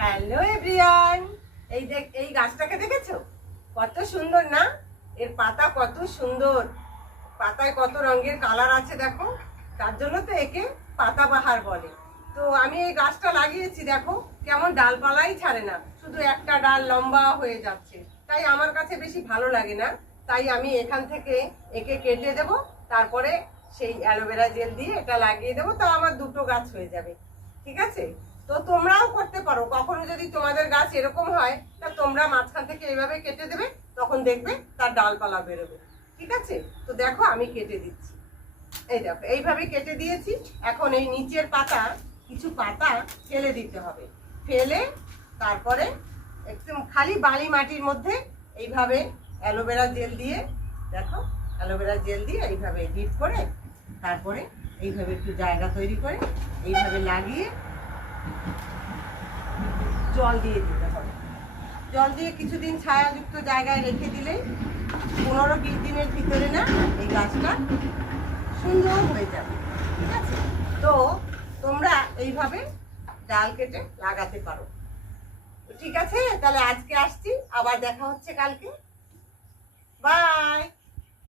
Hello everyone, এই গাছটাকে দেখেছো? কত সুন্দর না? এর পাতা কত সুন্দর, পাতায় কত রঙের কালার আছে দেখো। তার জন্য তো একে পাতাবাহার বলে। তো আমি এই গাছটা লাগিয়েছি, দেখো কেমন ডালপালাই ছাড়ে না, শুধু একটা ডাল লম্বা হয়ে যাচ্ছে। তাই আমার কাছে বেশি ভালো লাগে না। তাই আমি এখান থেকে একে কেটে দেব, তারপরে সেই অ্যালোভেরা জেল দিয়ে এটা লাগিয়ে দেবো। তা আমার দুটো গাছ হয়ে যাবে। ঠিক আছে? তো তোমরাও করতে পারো। কখনো যদি তোমাদের গাছ এরকম হয়, তা তোমরা মাঝখান থেকে এইভাবে কেটে দেবে, তখন দেখবে তার ডালপালা বেরোবে। ঠিক আছে? তো দেখো আমি কেটে দিচ্ছি। এই দেখো এইভাবে কেটে দিয়েছি। এখন এই নিচের পাতা, কিছু পাতা ফেলে দিতে হবে। ফেলে তারপরে একটু খালি বালি মাটির মধ্যে এইভাবে অ্যালোভেরা জেল দিয়ে, দেখো অ্যালোভেরা জেল দিয়ে এইভাবে ডিপ করে, তারপরে এইভাবে একটু জায়গা তৈরি করে এইভাবে লাগিয়ে জল দিয়ে দিতে হবে। জল দিয়ে কিছুদিন ছায়াযুক্ত জায়গায় রেখে দিলেই 15-20 দিনের ভিতরে না এই গাছটা সুন্দর হয়ে যাবে। ঠিক আছে? তো তোমরা এইভাবে ডাল কেটে লাগাতে পারো। ঠিক আছে, তাহলে আজকে আসছি, আবার দেখা হচ্ছে কালকে। বাই।